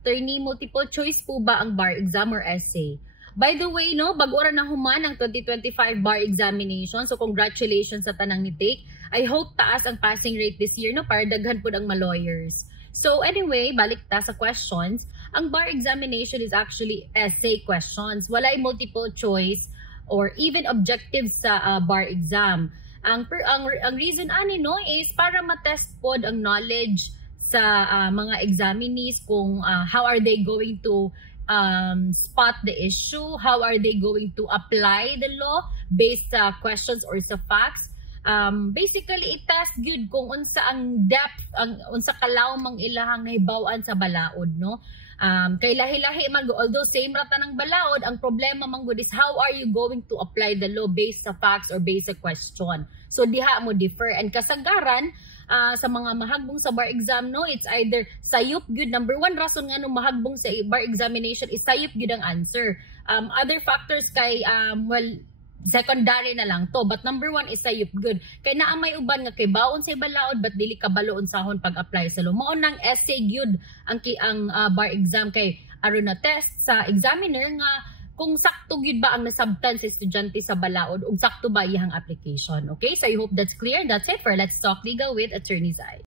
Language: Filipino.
Attorney, multiple choice po ba ang bar exam or essay? By the way, no, bago na human ang 2025 bar examination. So congratulations sa tanang ni-take. I hope taas ang passing rate this year, no, para daghan po ang lawyers. So anyway, balik ta sa questions. Ang bar examination is actually essay questions. Walay multiple choice or even objectives sa bar exam. Ang reason ani no is para ma-test pod ang knowledge sa mga examinees kung how are they going to spot the issue, how are they going to apply the law based sa questions or sa facts. Basically i-test gyud kung unsa ang depth, unsa kalaw mang ilahang nahibaw-an sa balaod, no. Kay lahi-lahi man, although same rata ng balaod, ang problema man gud is how are you going to apply the law based sa facts or based sa question. So diha mo differ, and kasagaran sa mga mahagbong sa bar exam, no, it's either sayop gyud. Number one rason nga no mahagbong sa bar examination is sayop gyud ang answer. Other factors kay well, secondary na lang to, but number one is sayop good. Kay naa may uban nga kay baon sa balaod but dili kabalo unsahon pag-apply sa law. Mao nang essay gyud ang bar exam kay aron na test sa examiner nga kung sakto gyud ba ang nasabtan sa estudyante sa balaod ug sakto ba iyang application. Okay, so I hope that's clear. That's it for Let's Talk Legal with Attorney Zai.